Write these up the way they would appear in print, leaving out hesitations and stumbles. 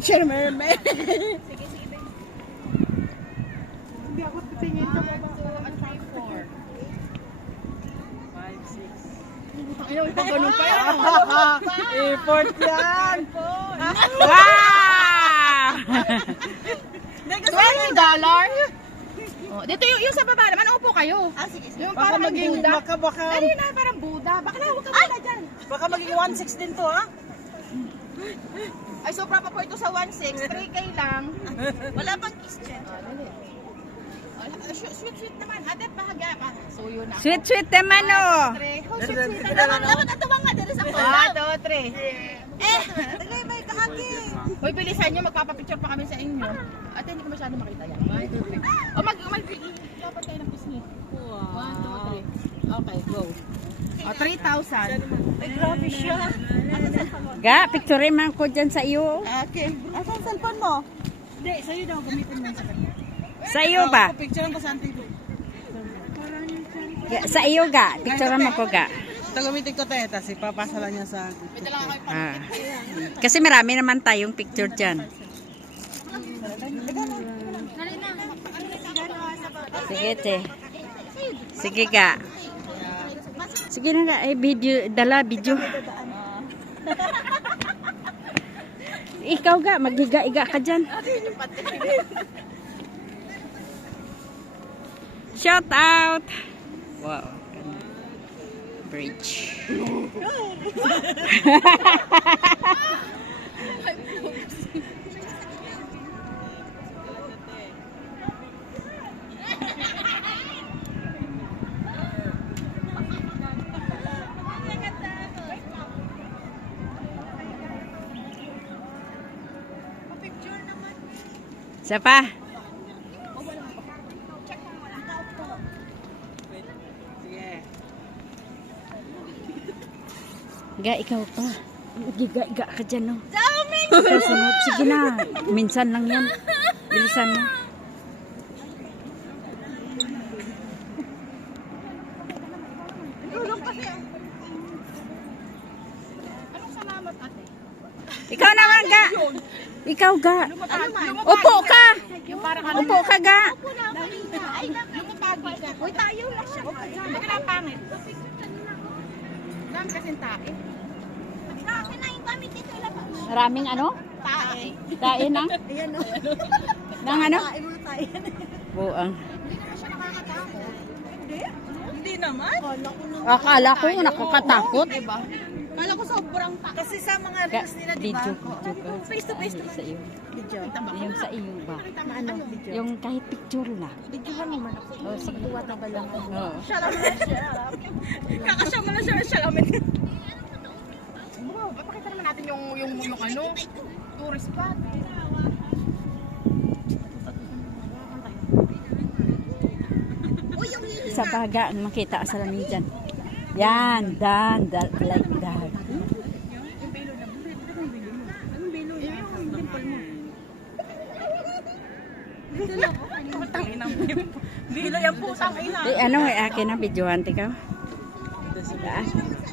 Chairman. Sige. Hindi ako titingin ka ba? 5, 6. Ayaw, ipagano pa yan. Effort yan. Wow! $20. Oh, dito yung sa baba naman, upo kayo. Sige. Yung Baka parang maging, Buddha. baka, Dali na, parang Buddha. Baka na, huwag ka muna dyan. baka maging 1.6 din to, ha? Ay, sobra pa po ito sa 1.6. 3K lang. Wala pang kiss dyan. Sweet naman. Adet, bahagya ka. Suyo na. Sweet naman oh. Sweet naman. Dapat natuwang nga dito sa 1, 2, 3. Tagay may kahagi. Hoy, bilisan nyo. Magpapapicture pa kami sa inyo. Ate, hindi ko masyado makita yan. 1, 2, 3. O, dapat kayo ng kisnit. 1, 2, 3. Okay, go. O, 3,000. Ay, grabe siya. Ga, picturein man ko dyan sa iyo. Okay. Asan cellphone mo? Hindi, sa'yo daw. Gamitin mo sa kanya. Sa iyo ba? Picturean ko sa antilo. Sa iyo ga, picturean mo ko ga. Ito gamitin ko tayo, tapos ipapasa lang niya sa... Ito lang ako Ah. Kasi marami naman tayong picture dyan. Sige, te. Sige ga. Sige na ga, video, dala video. Ikaw ga, maghiga-iga ka dyan. Shout out! Wow. Bridge. Siapa? Ga, ikaw pa. Giga-iga ka dyan, no? Sunod. Sige na. Minsan lang yan. Bilisan mo. Anong salamat, ate? Ikaw naman, ga. Ikaw, ga. Upo ka. Yung parang Upo ka, ga. Ay, lumapagi ka. Uy, tayo lang siya. Baka na pangit. Dami kasing tae. Kasi na yung gamit dito. Maraming ano? Tae. Tae ng? Ayan o. Ng ano? Kain mo na tayo. Buang. Hindi naman siya nakakatakot. Hindi naman. Akala ko nakakatakot. Diba? Kala ko sobrang takot. Kasi sa mga Ga, reels nila, di ba? video ka. Face to face naman. Sa iyo. Video. Yung sa iyo ba? Ano? Video. Yung kahit picture lang. Videohan mo man ako. Oh, sige. Tuwa na ba lang? Oo. Shut up na siya. Kakasya mo na siya. Shut up. Bro, papakita naman natin yung ano, tourist spot. Sa baga, makita sa lamin dyan. Yan, dan, like that. Bilo yung putang ina. Ano, may akin na videohan, tikaw?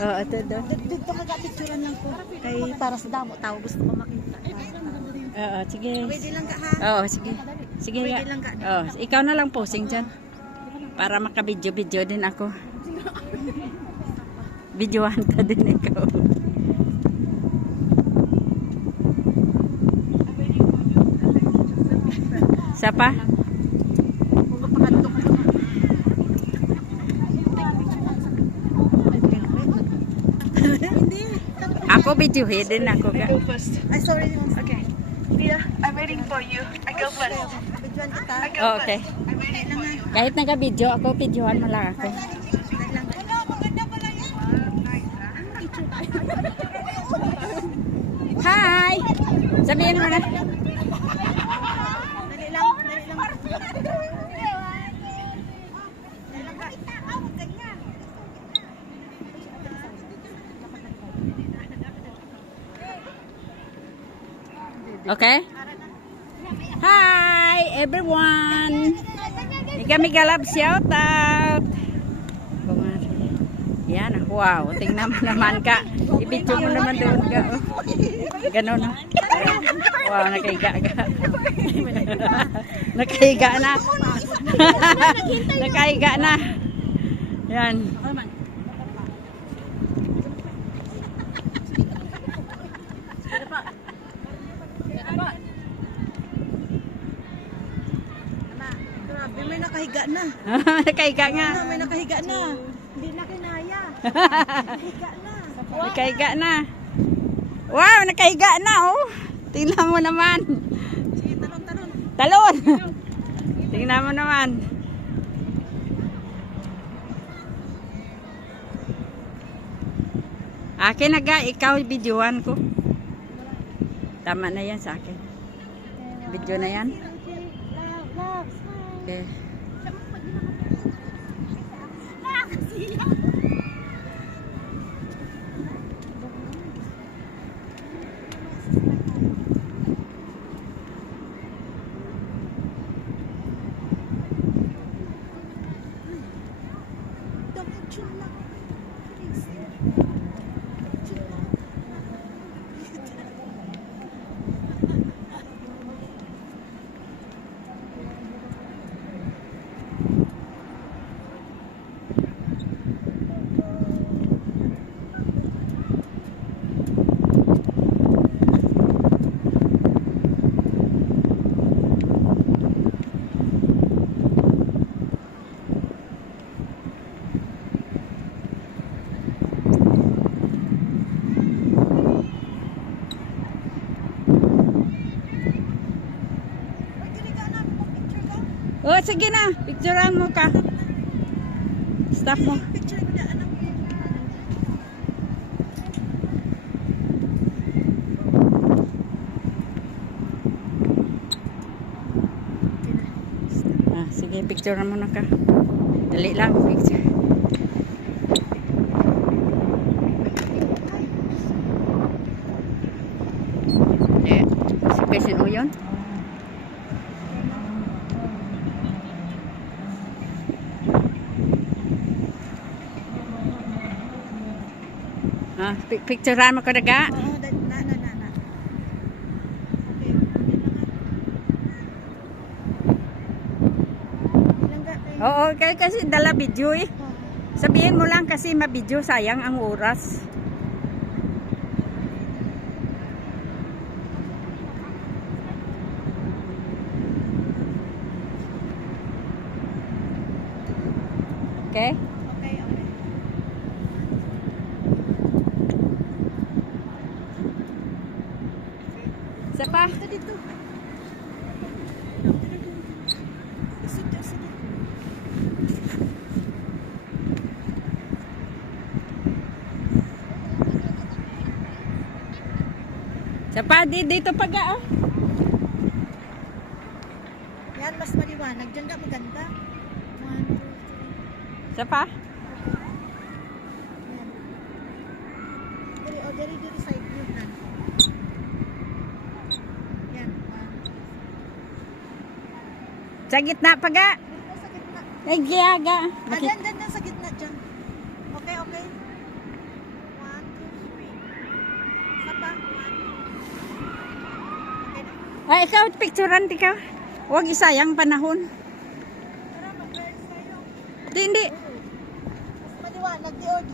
Oo, ito doon. Dito ka picturean lang ko. Kay para sa damo tao gusto ko makita. Oo, sige. Pwede lang ka ha. Oo, sige. Sige nga. Pwede lang ka. Oo, ikaw na lang posing dyan. Para makabidyo-bidyo din ako. Videohan ka din ikaw. Isa pa? Ako videohin din ako ga. Ay, sorry. Okay. Mia, I'm waiting for you. I go first. Videohan kita. I go Oh, first. okay. Kahit naka-video ako, videohan mo lang ako. Hi! Sabihin mo na. Dali lang. Dali lang. Okay? Hi, everyone! Ika Migalab, shout out. Yan, wow. Tingnan mo naman ka. I-video mo naman doon ka. Oh. Ganon. Oh. Wow, nakahiga ka. Nakahiga na. Nakahiga na. Yan. Grabe, may nakahiga na. Nakahiga nga. May nakahiga na. Hindi na kinaya. Nakahiga na. Nakahiga na. Wow, nakahiga na oh. Tingnan mo naman. Sige, talon. Talon. Tingnan mo naman. Akin na ga, ikaw videoan ko. Tama na yan sa akin. Video na yan. Okay. Oh, sige na. Picturean mo ka. Stop mo. Picture ko na anak. Ah, sige, picturean mo na ka. Dali lang, picture. Eh, si Pesin o yun? Ah, picturean mo ka daga. Oo, na. Okay. Langga tayo. Oo, kasi dala video eh. Sabihin mo lang kasi mabidyo, sayang ang oras. Okay? Okay. Isa pa? Dito. Sige. Isa pa, dito pa ga oh. Yan, mas maliwanag. Diyan ka maganda. 1, 2, 3. Isa pa? Yan. Diri side view na. Yan. Sa gitna pa ga. Dito sa gitna. Ay, giyaga. Dyan sa gitna dyan. Okay. 1, 2, 3. Isa pa. 1. Okay na. Ay, ikaw, picturean ka. Huwag isayang panahon. Tara, mag-reels tayo. Hindi. Mas maliwanag. Di-od.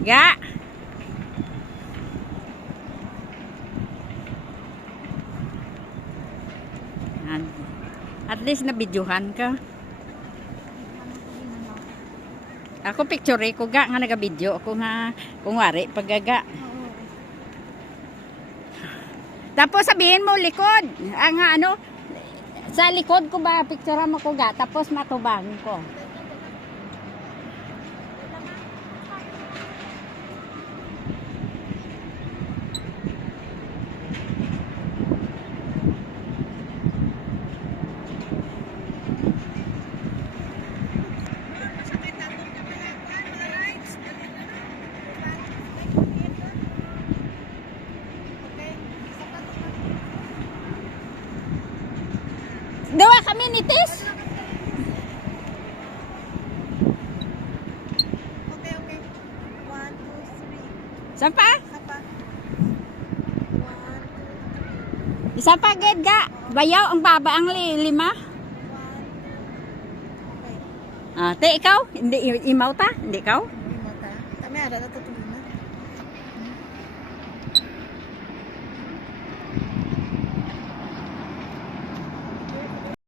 Ga. At least nabidyohan ka. Ako picture ko ga nga naga-video ako nga kung wari paggaga. Tapos sabihin mo likod. Ang ano sa likod ko ba picturean mo ko ga tapos matubang ko. Saan pa? Apa. 1, 2, 3. Isa pa, ged ga. Bayaw, ang baba ang lima. 1, 2. Okay. Te, ikaw? Hindi, imaw ta? Hindi ikaw? Hindi mo ta. Kami ara natutong